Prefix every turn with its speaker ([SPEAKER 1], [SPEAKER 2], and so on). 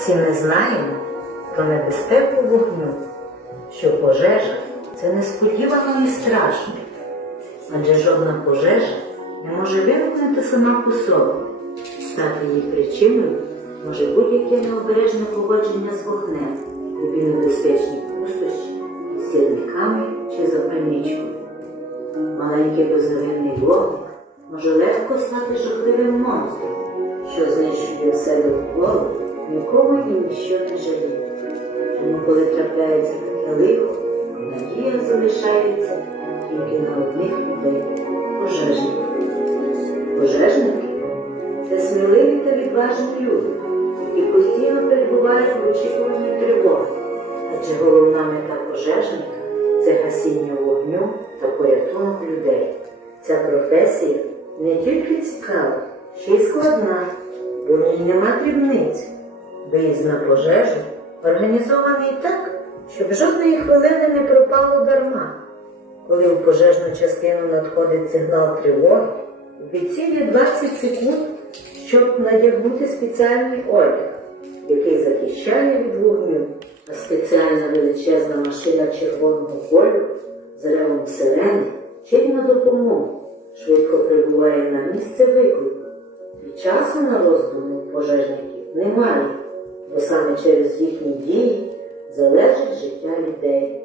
[SPEAKER 1] Всі ми знаємо про небезпеку вогню, що пожежа це несподівано і страшно, адже жодна пожежа не може виникнути сама по собі. Стати її причиною може будь-яке необережне поводження з вогнем, любі небезпечні пустощі, сірниками чи запальничкою. Маленький безневинний вогник може легко стати жахливим монстром, що знищує все довкола, нікого і ніщо не жаліє. Тому, коли трапляється таке лихо, надія залишається тільки на одних людей пожежників. Пожежники це сміливі та відважні люди, які постійно перебувають в очікуванні тривоги, адже головна мета пожежника це гасіння вогню та порятунок людей. Ця професія не тільки цікава, ще й складна, бо в ній нема дрібниць. Виїзд на пожежу організований так, щоб жодної хвилини не пропало дарма. Коли у пожежну частину надходить сигнал тривоги, в бійців є 20 секунд, щоб надягнути спеціальний одяг, який захищає від вогню, а спеціальна величезна машина червоного кольору з ревом сирени чить на допомогу, швидко прибуває на місце виклику. І часу на роздуми у пожежників немає, бо саме через їхні дії залежить життя людей.